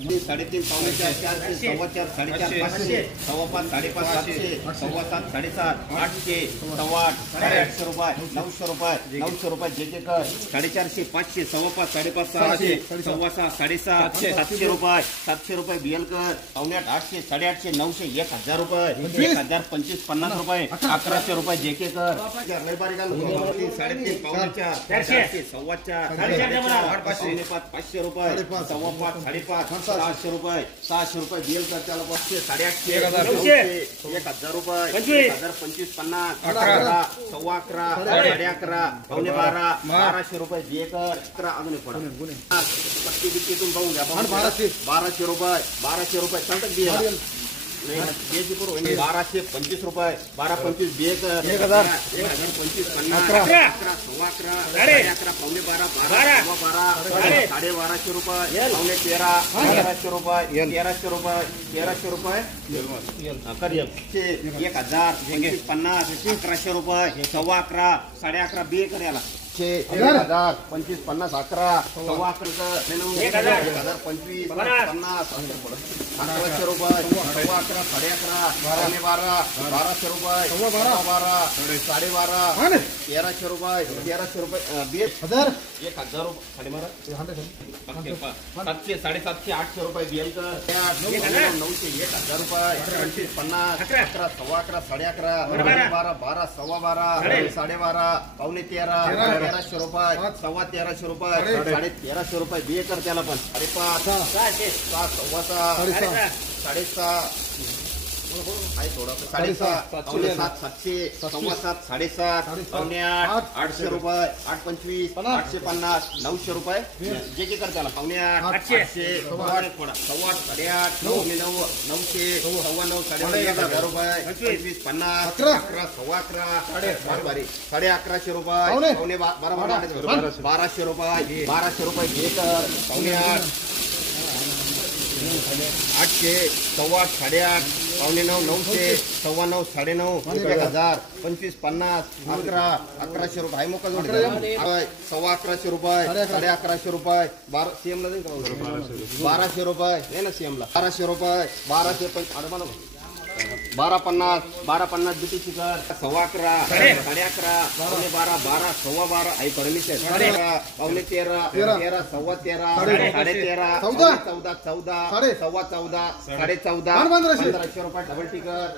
3.5 पावणे 4 400 सव्वा 4 4.5 500 सव्वा 5 5.5 700 सव्वा 7 7.5 800 सव्वा 8 850 रुपये 900 रुपये जे के कर 450 500 सव्वा 5 5.5 600 सव्वा 6 7.5 700 रुपये बीएल कर पावणे 8 800 850 900 1000 रुपये 1000 25 50 रुपये 1100 रुपये जे के कर 3.5 पावणे 4 400 सव्वा 4 500 रुपये सव्वा 5 5.5 600 रुपये बीएल कर त्याला 500 850 1000 रुपये 1000 25 50 11 सव्वा 11 11.5 पावणे 12 रुपये बीए कर 11 अजून पडा पट्टी बिट्टीतून बघून घ्या 1200 रुपये चालतात बीएल 1225 रुपये 1225 बीए कर 1000 25 50 11 सव्वा 11 11 पावणे 12 12.5 रुपये पावणे 13 रुपये 1300 रुपये कर 1000 50 1100 रुपये सव्वा 11 11.5 बीए कर याला 1000 25 50 11 सव्वा 11 1000 25 50 1100 रुपये सव्वा 11 11.5 1200 रुपये सव्वा 12 12.5 1300 रुपये 1000 रुपये 700 750 800 रुपये बीएल कर 900 1000 रुपये 50 11 सव्वा 11 11.5 12 सव्वा 12 12.5 पावणे 13 1300 रुपये सव्वा 1300 रुपये 1350 रुपये बीए कर त्याला पण 5.5 सव्वा 7 7.5 पावणे 7 700 सव्वा 7 7.5 पावणे 8 800 रुपये 825 850 900 रुपये जे के कर त्याला पावणे 800 सव्वा 8 सव्वा 8 9 900 सव्वा 9 1000 रुपये 25 50 11 सव्वा 11 बारी 1150 रुपये पावणे 1200 रुपये जे कर पावणे 8 800 सव्वा 8 8.5 पावणे 9 900 सव्वा 9 9.5 1000 25 50 1100 रुपये मोका जोड सव्वा 1100 रुपये 1150 रुपये 12 सीएम ला देईन का 1200 रुपये नाही ना सीएम ला 1200 रुपये 1250 बीटीसी कर सव्वा 11 11.5 पावणे 12 सव्वा 12 आई परमिशन पावणे 13 सव्वा 13 13.5 14 सव्वा 14 1500 रुपये डबल टिकर